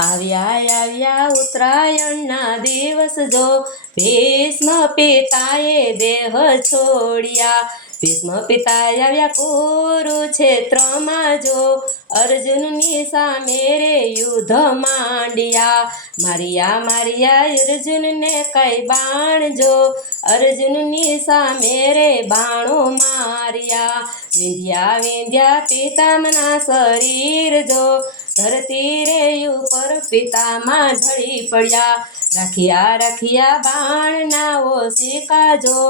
આવ્યા આવ્યા, ઉત્તરાયણના દિવસ જો. ભીષ્મ પિતાએ દેહ છોડ્યા. ભીષ્મ પિતાએ આવ્યા કુરુક્ષેત્રમાં જો. અર્જુનની સામે રે યુદ્ધ માંડ્યા. મારિયા મારિયા, અર્જુનને કઈ બાણ જો? અર્જુનની સામે રે બાણો માર્યા. વિંધ્યા વિંધ્યા, પિતામના શરીર જો. ધરતી રે ઉપર પિતામાં ઢળી પડ્યા. રાખ્યા રાખ્યા બાણના ઓશિકા જો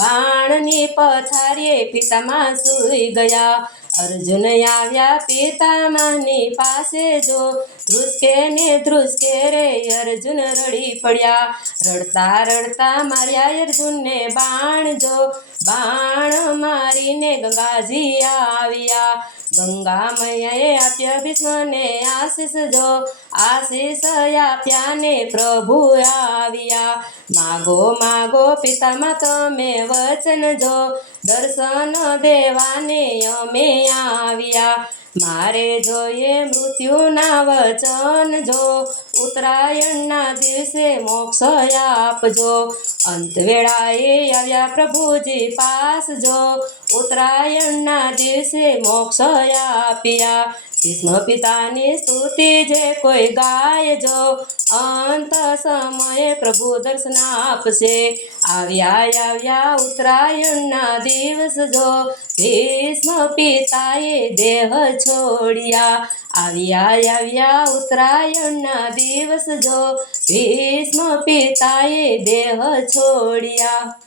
બાણની પથારીએ પિતામાં સૂઈ ગયા. અર્જુન આવ્યા પિતામાની પાસે જો ધ્રુસકે ને ધ્રુસકે રે અર્જુન રડી પડ્યા. રડતા રડતા માર્યા અર્જુનને બાણ જો બાણ મારીને ગંગાજી આવ્યા. ગંગા મૈયાએ આપ્યા ભીષ્મને આશીષ જો. આશીષ આપ્યા ને પ્રભુ આવ્યા. માગો માગો પિતામાં તમે વચન જો. દર્શન દેવાને અમે આવ્યા. મારે જોઈએ મૃત્યુના વચન જો. ઉત્તરાયણના દિવસે મોક્ષ આપજો. અંત વેળાએ આવ્યા પ્રભુજી પાસ જો. ઉત્તરાયણના દિવસે મોક્ષ આપ્યા. ભીષ્મ પિતાની સ્તુતિ જે કોઈ ગાય જો. અંત સમયે પ્રભુ દર્શન આપશે. આવ્યા આવ્યા ઉત્તરાયણના દિવસ જો. ભીષ્મ પિતાએ દેહ છોડ્યા. આવ્યા આવ્યા ઉત્તરાયણના દિવસ જો. ભીષ્મ પિતાએ દેહ છોડ્યા.